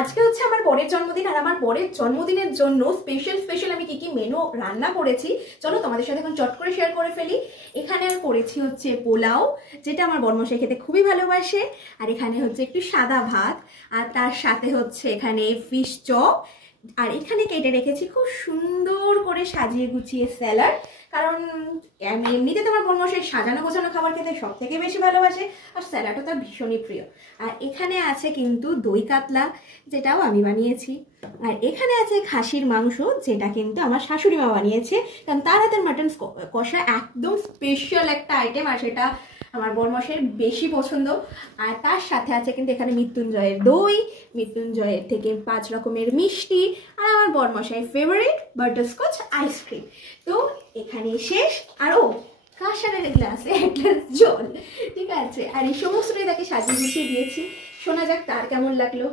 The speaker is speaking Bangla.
আজকে হচ্ছে আমার বরের জন্মদিন, আর আমার বরের জন্মদিনের জন্য স্পেশাল আমি কি মেনু রান্না করেছি চলো তোমাদের সাথে এখন চট করে শেয়ার করে ফেলি। এখানে আমি করেছি হচ্ছে পোলাও, যেটা আমার বরমশাই খেতে খুবই ভালোবাসে। আর এখানে হচ্ছে একটু সাদা ভাত, আর তার সাথে হচ্ছে এখানে ফিশ চপ। আর এখানে কেটে রেখেছি খুব সুন্দর করে সাজিয়ে গুছিয়ে স্যালাড, কারণ এমনিতে তোমার বরমশাই সাজানো গোছানো খাবার খেতে সব থেকে বেশি ভালোবাসে, আর স্যালাডও তার ভীষণই প্রিয়। আর এখানে আছে কিন্তু দই কাতলা, যেটাও আমি বানিয়েছি। আর এখানে আছে খাসির মাংস, যেটা কিন্তু আমার শাশুড়ি মা বানিয়েছে, কারণ তার হাতের মাটন কষা একদম স্পেশাল একটা আইটেম, আর সেটা আমার বরমশাইয়ের বেশি পছন্দ। আর তার সাথে আছে কিন্তু এখানে মৃত্যুঞ্জয়ের দই, মৃত্যুঞ্জয়ের থেকে 5 রকমের মিষ্টি, আর আমার বরমশাইয়ের ফেভারিট বাটারস্কচ আইসক্রিম। তো এখানে শেষ। আরও কার সাথে গ্লাসে এক গ্লাস জল, ঠিক আছে। আর এই সমস্তটাই তাকে সাজিয়ে গুছিয়ে দিয়েছি। শোনা যাক তার কেমন লাগলো।